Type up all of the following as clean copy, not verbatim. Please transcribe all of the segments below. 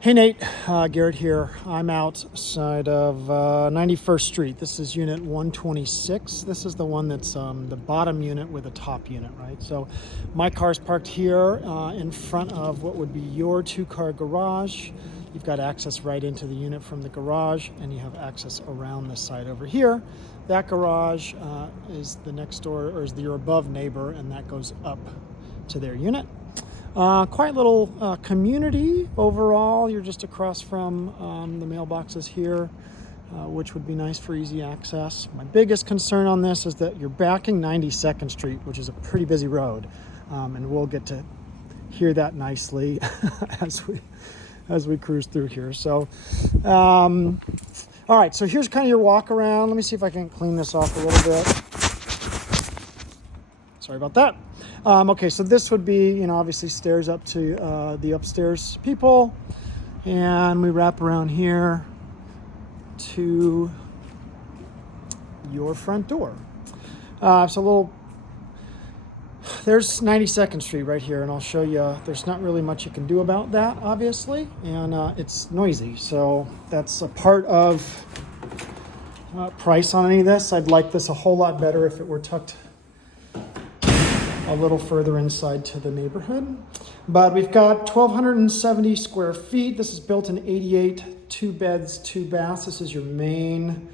Hey Nate, Garrett here. I'm outside of 91st Street. This is unit 126. This is the one that's the bottom unit with a top unit, right? So my car's parked here in front of what would be your two-car garage. You've got access right into the unit from the garage, and you have access around this side over here. That garage is the next door, or is your above neighbor, and that goes up to their unit. Quiet little community overall. You're just across from the mailboxes here, which would be nice for easy access. My biggest concern on this is that you're backing 92nd Street, which is a pretty busy road, and we'll get to hear that nicely as we cruise through here. So, all right. So here's kind of your walk around. Let me see if I can clean this off a little bit. Sorry about that. Okay, so this would be, obviously stairs up to the upstairs people. And we wrap around here to your front door. There's 92nd Street right here, and I'll show you, there's not really much you can do about that, obviously, and it's noisy. So that's a part of price on any of this. I'd like this a whole lot better if it were tucked a little further inside to the neighborhood. But we've got 1,270 square feet. This is built in 88, 2 beds, 2 baths. This is your main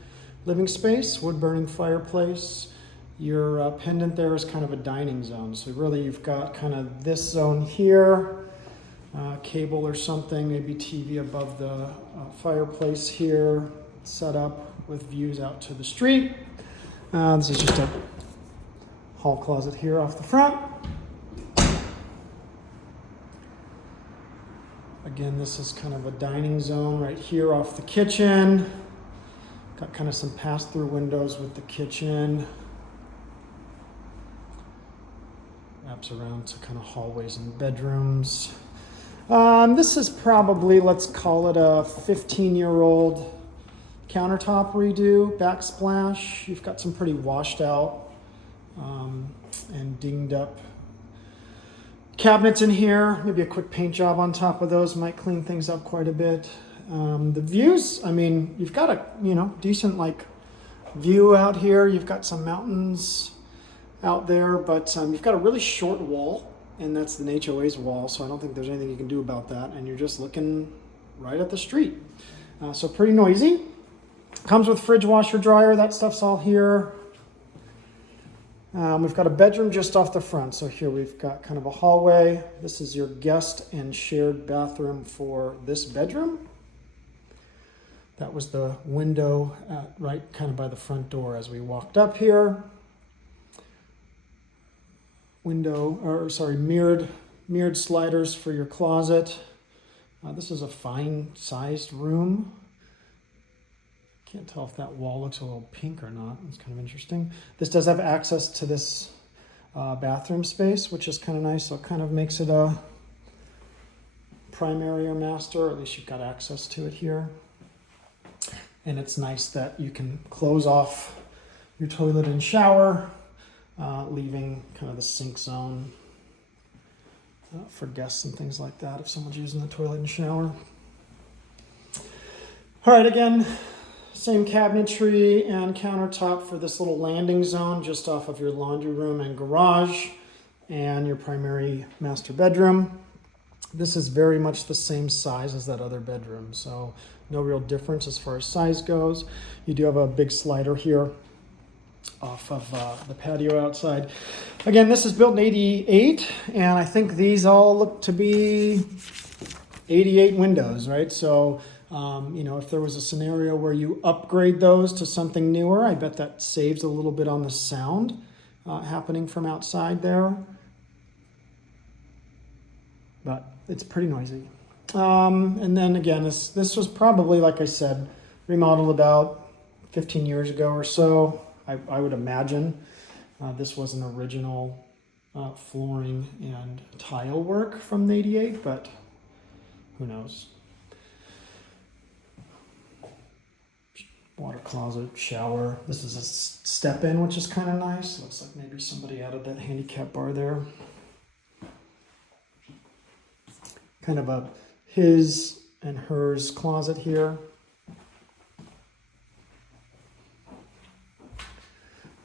living space, wood burning fireplace. Your pendant there is kind of a dining zone. So really you've got kind of this zone here, cable or something, maybe TV above the fireplace here, set up with views out to the street. This is just a hall closet here off the front. Again, this is kind of a dining zone right here off the kitchen. Got kind of some pass-through windows with the kitchen. Wraps around to kind of hallways and bedrooms. This is probably, let's call it a 15-year-old countertop redo, backsplash. You've got some pretty washed out and dinged up cabinets in here. Maybe a quick paint job on top of those might clean things up quite a bit. The views, I mean, you've got a decent view out here. You've got some mountains out there, but you've got a really short wall, and that's the HOA's wall, so I don't think there's anything you can do about that, and you're just looking right at the street. So pretty noisy. Comes with fridge, washer, dryer. That stuff's all here. We've got a bedroom just off the front. So here we've got kind of a hallway. This is your guest and shared bathroom for this bedroom. That was the window right kind of by the front door as we walked up here. Mirrored sliders for your closet. This is a fine sized room. Can't tell if that wall looks a little pink or not. It's kind of interesting. This does have access to this bathroom space, which is kind of nice. So it kind of makes it a primary or master, or at least you've got access to it here. And it's nice that you can close off your toilet and shower, leaving kind of the sink zone for guests and things like that if someone's using the toilet and shower. All right, again, same cabinetry and countertop for this little landing zone just off of your laundry room and garage and your primary master bedroom. This is very much the same size as that other bedroom, so no real difference as far as size goes. You do have a big slider here off of the patio outside. Again, this is built in 88, and I think these all look to be 88 windows, right? So if there was a scenario where you upgrade those to something newer, I bet that saves a little bit on the sound happening from outside there. But it's pretty noisy. And then again, this was probably, like I said, remodeled about 15 years ago or so. I would imagine this was an original flooring and tile work from the 88, but who knows? Water closet, shower. This is a step in, which is kind of nice. Looks like maybe somebody added that handicap bar there. Kind of his and hers closet here.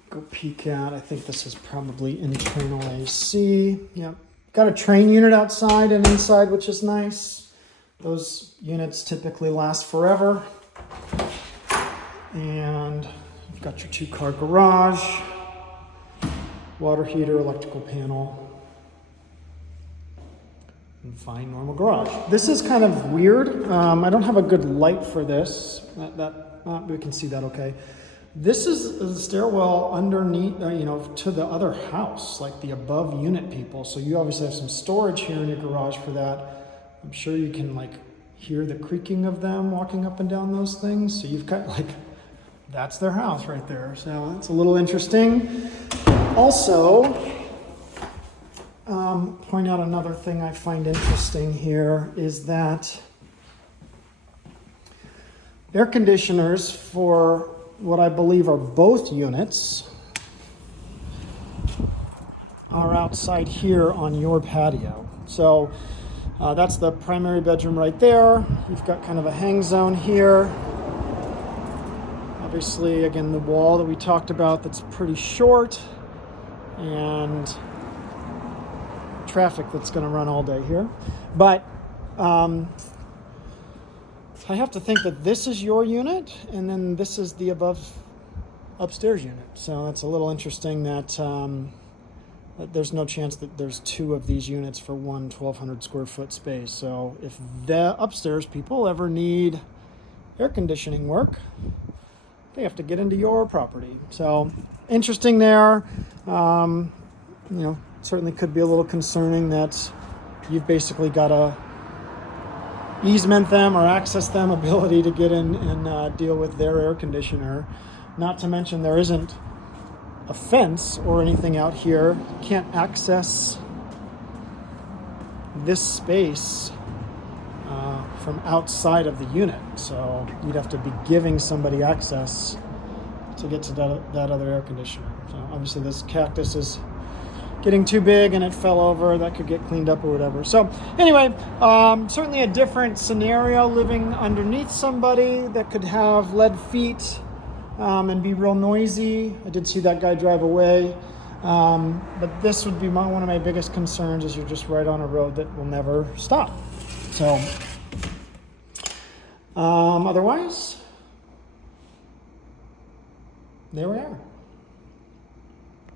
Go peek out. I think this is probably internal AC. Yep. Got a train unit outside and inside, which is nice. Those units typically last forever. And you've got your 2-car garage, water heater, electrical panel, and fine normal garage. This is kind of weird. I don't have a good light for this. We can see that okay. This is a stairwell underneath, to the other house, like the above unit people. So you obviously have some storage here in your garage for that. I'm sure you can hear the creaking of them walking up and down those things. So you've got that's their house right there. So it's a little interesting. Also, point out another thing I find interesting here is that air conditioners for what I believe are both units are outside here on your patio. So that's the primary bedroom right there. You've got kind of a hang zone here. Obviously, again, the wall that we talked about that's pretty short, and traffic that's going to run all day here. But I have to think that this is your unit, and then this is the upstairs unit. So that's a little interesting that there's no chance that there's 2 of these units for one 1,200 square foot space. So if the upstairs people ever need air conditioning work, they have to get into your property. So interesting there. Certainly could be a little concerning that you've basically got to easement them or access them ability to get in and deal with their air conditioner. Not to mention there isn't a fence or anything out here. You can't access this space from outside of the unit. So you'd have to be giving somebody access to get to that other air conditioner. So obviously this cactus is getting too big and it fell over. That could get cleaned up or whatever. So anyway, certainly a different scenario, living underneath somebody that could have lead feet and be real noisy. I did see that guy drive away. But this would be one of my biggest concerns, is you're just right on a road that will never stop. So otherwise, there we are.